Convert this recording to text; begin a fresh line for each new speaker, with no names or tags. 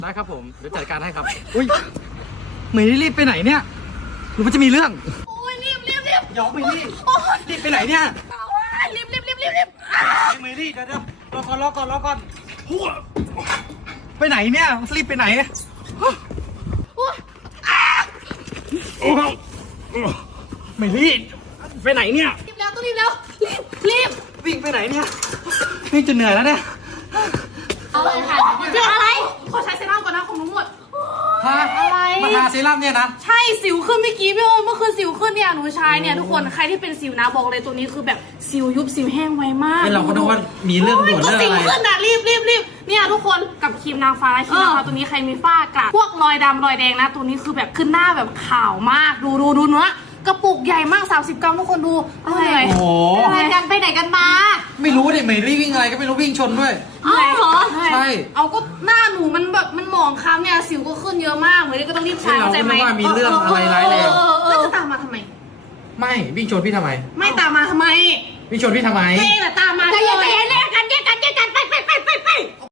ได้ครับผมเดี๋ยวจัดการให้ครับอุ้ยเมย์รีบไปไหนเนี่ยหรือมันจะมีเรื่อง
โอ้ยรีบ
เดี๋ยวเมย์รีบไปไหนเนี่ย
รีบ
เมย์รีบเดี๋ยวรอก่อนไปไหนเนี่ยรีบไปไหนเมย์รีบไปไหนเนี่ย
รีบแล้วต้องรีบแล้วรีบ
วิ่งไปไหนเนี่ยวิ่งจนเหนื่อยแล้วเนี่ย
เอาเลยค่ะเจออะไรขอใช้เซรั่มก่อนนะของน้องหมด
อะไรมาทาเซรั่มเนี่ยนะ
ใช่สิวขึ้นเมื่อกี้พี่โอเมื่อคืนสิวขึ้นเนี่ยหนูใช้เนี่ยทุกคนใครที่เป็นสิวนะบอกเลยตัวนี้คือแบบสิวยุบสิวแห้งไวมาก
เราก็ดูว่ามีเรื่องด่วนเรื่องอะไร
สิวขึ้นนะรีบเนี่ยทุกคนกับครีมนางฟ้าครีมนางฟ้าตัวนี้ใครมีฝ้ากระพวกรอยดำรอยแดงนะตัวนี้คือแบบขึ้นหน้าแบบขาวมากดูเนื้อกระปุกใหญ่มาก30 กรัมทุกคนดูเหนื่อยอะไรกันไปไหนกันมา
ไม่รู้ดิเมย์วิ่งอะไรก็ไม่รู้วิ่งชนด้วย
เหรอ
ใช่
เอาก็หน้าหนูมันแบบมันหมองคล้ำเนี่ยสิวก็ขึ้นเยอะมากเลยก็ต้องรีบใช้เข้าใจไหม
ว่ามีเรื่องอะไรร้ายแรง
แล้วจะตามมาทำไม
ไม่วิ่งชนพี่ทำไม
ไม่ตามมาทำไม
วิ่งชนพี่ทำไม
เองแหละตามมา
ใจเย็นๆแยกกันไป